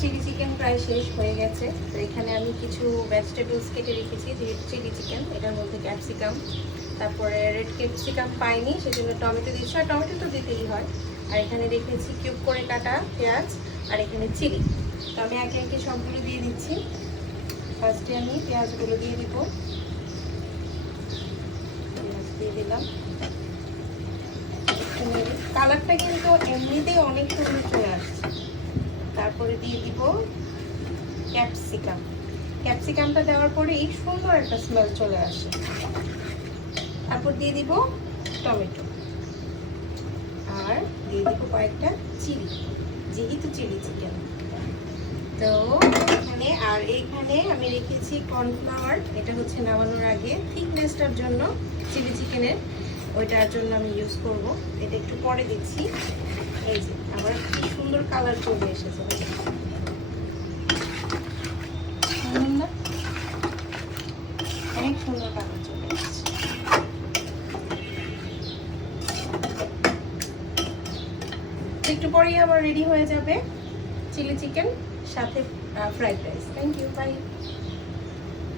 Chilli chicken প্রায় শেষ হয়ে গেছে। তো এখানে আমি কিছু ভেজিটেবলস কেটে রেখেছি, যেহেতু চিলি চিকেন এটার মধ্যে ক্যাপসিকাম, তারপরে রেড ক্যাপসিকাম পাইনি সেজন্য টমেটো দিচ্ছি, আর টমেটো তো দিতেই হয়। আর এখানে রেখেছি কিউব করে কাটা পেঁয়াজ, আর এখানে চিলি। তো আমি একে একে সবগুলো দিয়ে দিচ্ছি। ফার্স্টে আমি পেঁয়াজগুলো দিয়ে দিব, পেঁয়াজ দিয়ে দিলাম। কালারটা কিন্তু এমনিতেই অনেক সুন্দর চলে আসছে। তারপরে দিয়ে দিব ক্যাপসিকাম। ক্যাপসিকামটা দেওয়ার পরে এই সুন্দর একটা স্মেল চলে আসে। তারপর দিয়ে দিব টমেটো, আর দিয়ে দিব কয়েকটা চিলি, যেহেতু চিলি চিকেন। তো এখানে আর এইখানে আমি রেখেছি কর্নফ্লাওয়ার, এটা হচ্ছে নামানোর আগে থিকনেসটার জন্য চিলি চিকেনের, ওইটার জন্য আমি ইউজ করব। এটা একটু পরে দিচ্ছি। এই যে আবার কি সুন্দর কালার চলে এসেছে, অনেক সুন্দর কালার চলে এসেছে। একটু পরেই আমার রেডি হয়ে যাবে চিলি চিকেন সাথে fried rice. Thank you, by.